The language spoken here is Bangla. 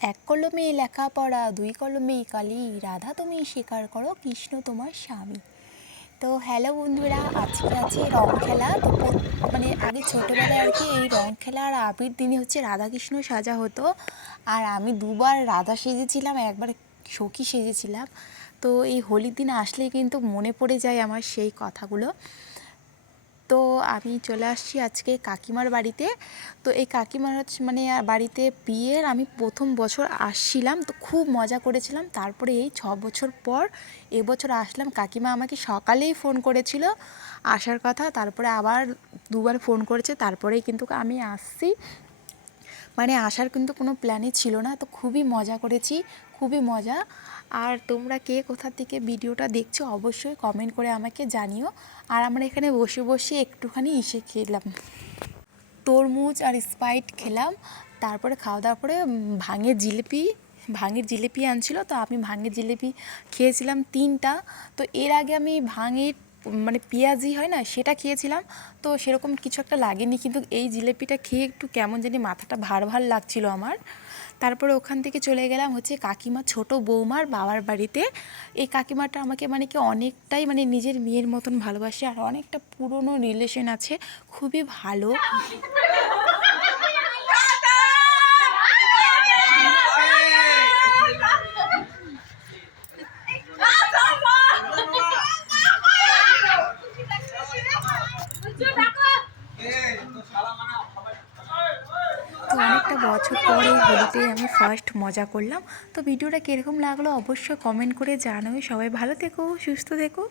এক কলমে লেখাপড়া, দুই কলমে কালি, রাধা তুমি স্বীকার করো, কৃষ্ণ তোমার স্বামী। তো হ্যালো বন্ধুরা, আজকে আছে রং খেলা। তো মানে আগে ছোটোবেলায় আর কি এই রং খেলা আর আবির দিনে হচ্ছে রাধাকৃষ্ণ সাজা হতো। আর আমি দুবার রাধা সেজেছিলাম, একবার সখী সেজেছিলাম। তো এই হোলির দিন আসলেই কিন্তু মনে পড়ে যায় আমার সেই কথাগুলো। তো আমি চলে আসছি আজকে কাকিমার বাড়িতে। তো এই কাকিমার হচ্ছে মানে বাড়িতে বিয়ের আমি প্রথম বছর আসছিলাম, তো খুব মজা করেছিলাম। তারপরে এই ছ বছর পর এবছর আসলাম, কাকিমা আমাকে সকালেই ফোন করেছিল আসার কথা। তারপরে আবার দুবার ফোন করেছে, তারপরেই কিন্তু আমি আসছি। মানে আসার কিন্তু কোনো প্ল্যানই ছিল না, তো খুবই মজা করেছি, খুবই মজা। আর তোমরা কে কোথা থেকে ভিডিওটা দেখছ অবশ্যই কমেন্ট করে আমাকে জানিও। আর আমরা এখানে বসে বসে একটুখানি ইসে খেলাম। তরমুজ আর স্প্রাইট খেলাম, তারপরে খাওয়া দাওয়ার পরে ভাঙের জিলিপি ভাঙের জিলিপি আনছিল, তো আমি ভাঙের জিলিপি খেয়েছিলাম তিনটা। তো এর আগে আমি ভাঙের মানে পেঁয়াজি হয় না, সেটা খেয়েছিলাম। তো সেরকম কিছু একটা লাগেনি, কিন্তু এই জিলেপিটা খেয়ে একটু কেমন জানি মাথাটা ভার ভার লাগছিল আমার। তারপরে ওখান থেকে চলে গেলাম হচ্ছে কাকিমা ছোট বৌমার বাবার বাড়িতে। এই কাকিমাটা আমাকে মানে কি অনেকটাই মানে নিজের মেয়ের মতন ভালোবাসে, আর অনেকটা পুরনো রিলেশন আছে, খুবই ভালো। অনেকটা বছর পরে হোলিতে আমি ফার্স্ট মজা করলাম। তো ভিডিওটা কীরকম লাগল অবশ্যই কমেন্ট করে জানাবে। সবাই ভালো থেকো, সুস্থ থেকো।